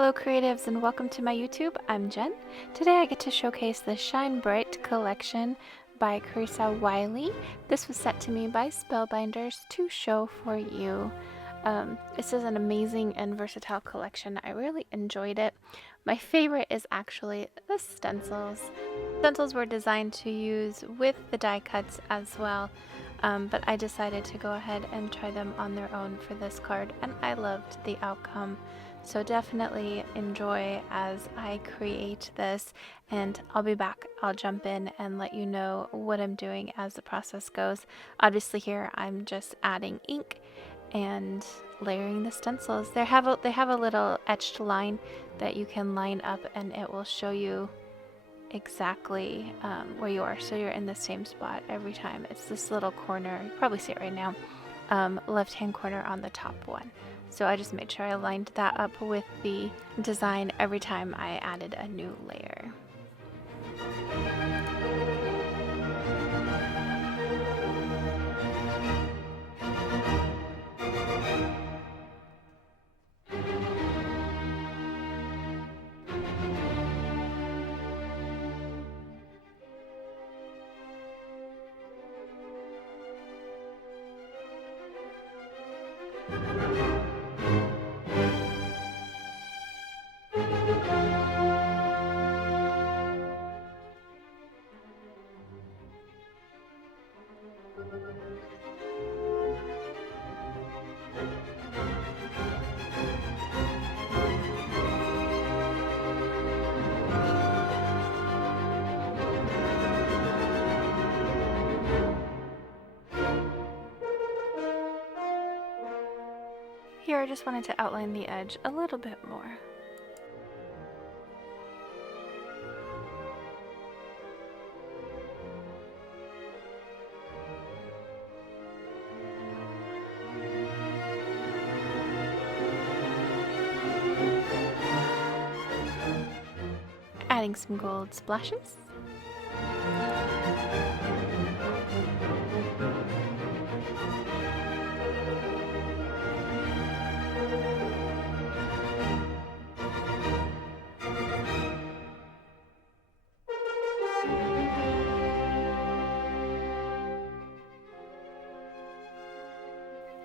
Hello creatives and welcome to my YouTube. I'm Jen. Today I get to showcase the Shine Bright collection by Carissa Wiley. This was sent to me by Spellbinders to show for you. This is an amazing and versatile collection. I really enjoyed it. My favorite is actually the stencils. Stencils were designed to use with the die cuts as well, but I decided to go ahead and try them on their own for this card, and I loved the outcome. So definitely enjoy as I create this, and I'll be back. I'll jump in and let you know what I'm doing as the process goes. Obviously here I'm just adding ink and layering the stencils. They have a little etched line that you can line up and it will show you exactly where you are, so you're in the same spot every time. It's this little corner, you probably see it right now, left hand corner on the top one. So I just made sure I lined that up with the design every time I added a new layer. Here I just wanted to outline the edge a little bit more. Adding some gold splashes.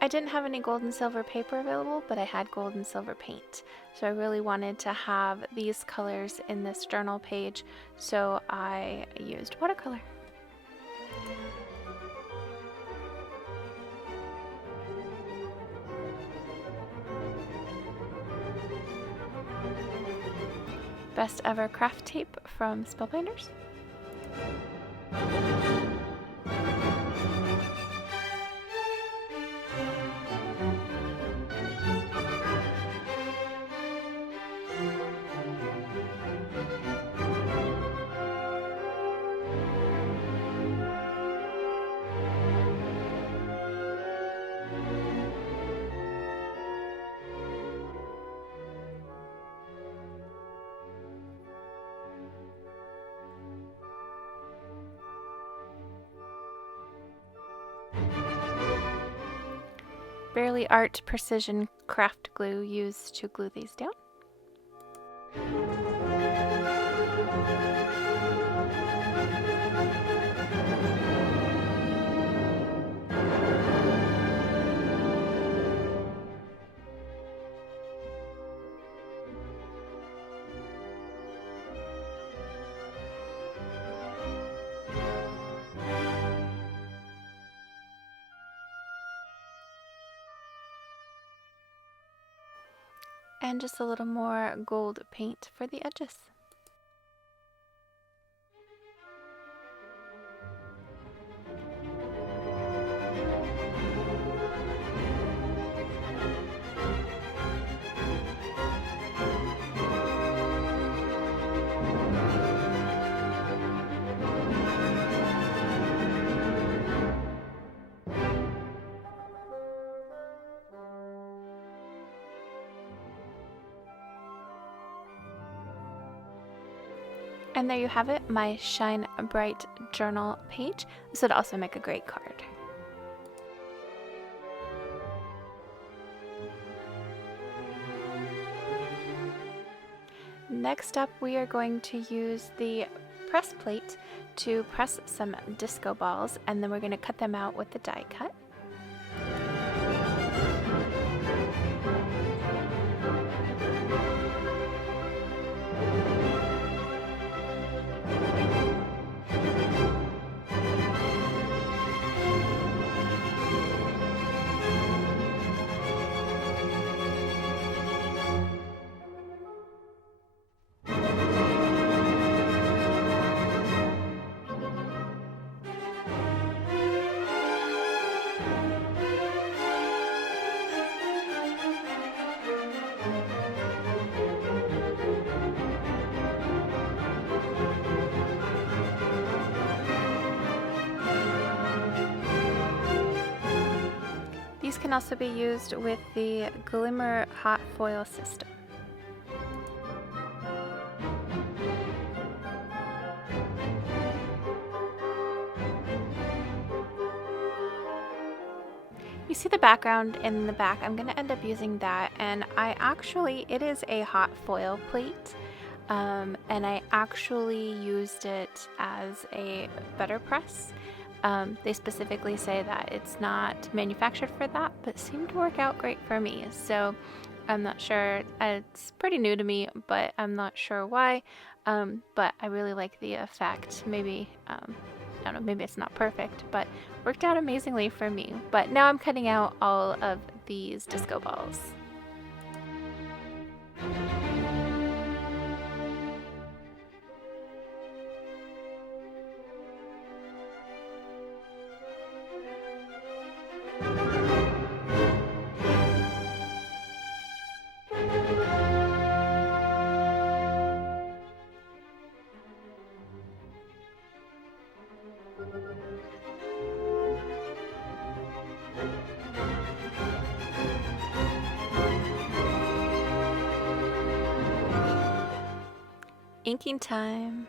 I didn't have any gold and silver paper available, but I had gold and silver paint. So I really wanted to have these colors in this journal page, so I used watercolor. Best ever craft tape from Spellbinders. Barely Art Precision Craft Glue used to glue these down. And just a little more gold paint for the edges. And there you have it, my Shine Bright journal page. This would also make a great card. Next up, we are going to use the press plate to press some disco balls, and then we're going to cut them out with the die cut. These can also be used with the Glimmer hot foil system. You see the background in the back. I'm going to end up using that, and it is a hot foil plate, and I actually used it as a butter press. They specifically say that it's not manufactured for that, but seemed to work out great for me. So I'm not sure, it's pretty new to me, but I'm not sure why. But I really like the effect. Maybe, I don't know, maybe it's not perfect, but worked out amazingly for me. But now I'm cutting out all of these disco balls. Inking time.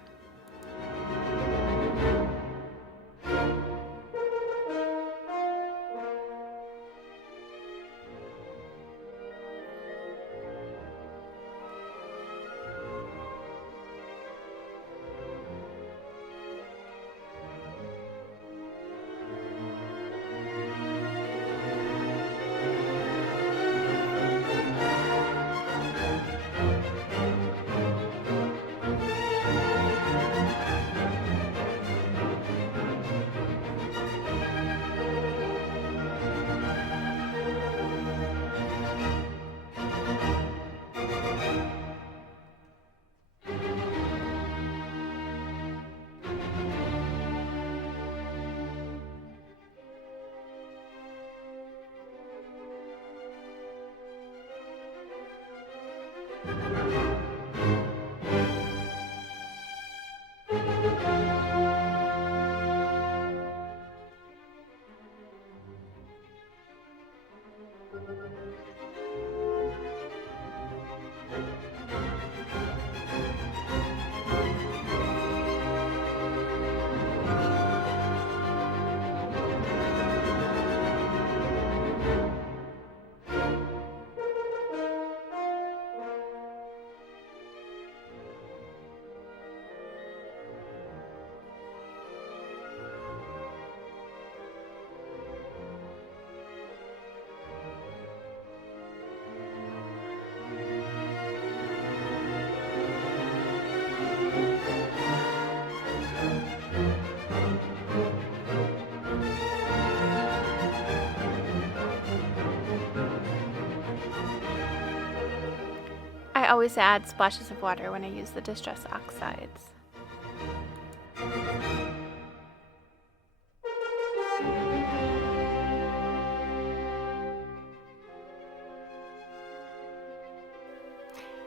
I always add splashes of water when I use the Distress Oxides.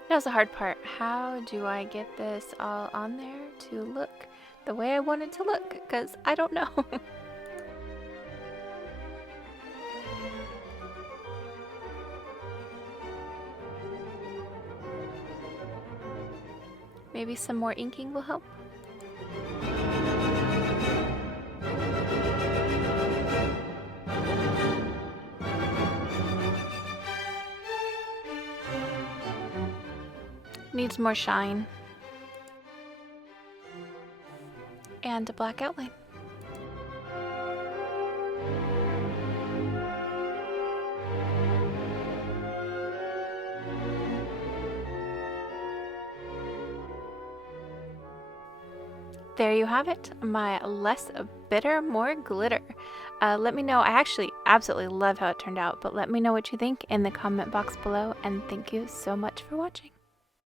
Now's the hard part. How do I get this all on there to look the way I want it to look? Because I don't know. Maybe some more inking will help. Needs more shine. And a black outline. There you have it, my less bitter, more glitter. Let me know, I actually absolutely love how it turned out, but let me know what you think in the comment box below, and thank you so much for watching.